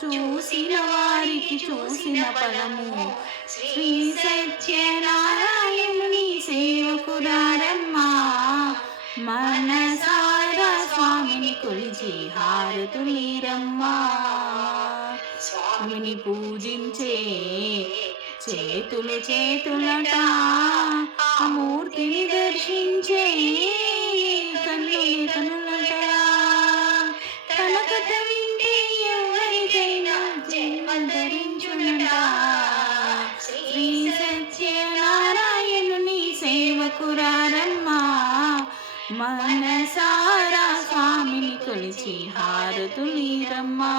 చూసిన వారికి చూసిన ఫలము. శ్రీ సత్యనారాయణుని సేవకురారమ్మా మనసారా స్వామిని కొలిచి హారతులీరమ్మా. స్వామిని పూజించే చేతులు చేతులట ఆ మూర్తిని దర్శించే కన్నుని కన్నులట మనసారా స్వామిని కొలిచి హారతులీరమ్మా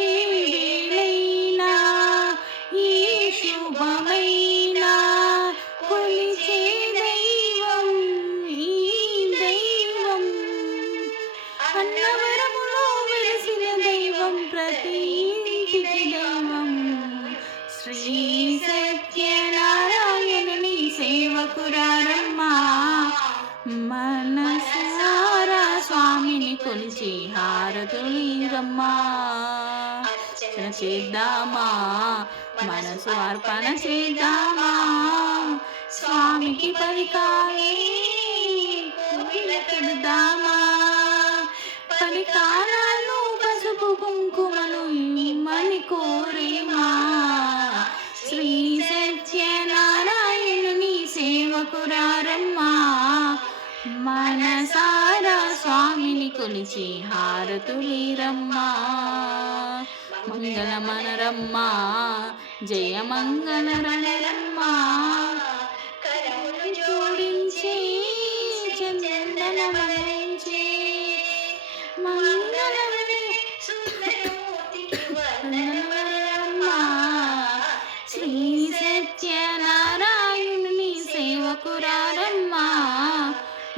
ఏ వేళైనా ఏ శుభమైనా కొలిచే దైవం ఈ దైవం అన్నవరములో వెలిసిన దైవం ప్రతి ఇంటికి దైవం శ్రీ సత్యనారాయణని సేవకురారమ్మా మనసారా స్వామిని కొలిచి హారతులీరమ్మా అర్చన చేద్దామా? మనసు అర్పణ చేద్దామా? స్వామికి పరికాలే కోయిల కడదామా పరికాలను పసుపు కుంకుమలు ఇమ్మని కోరేమా? శ్రీ సత్యనారాయణుని సేవకురారం మనసారా స్వామిని కొలిచి హారతులీరమ్మా. మంగళ మనరమ్మ జయ మంగళ రణరమ్మ కరములు జోడించి చందన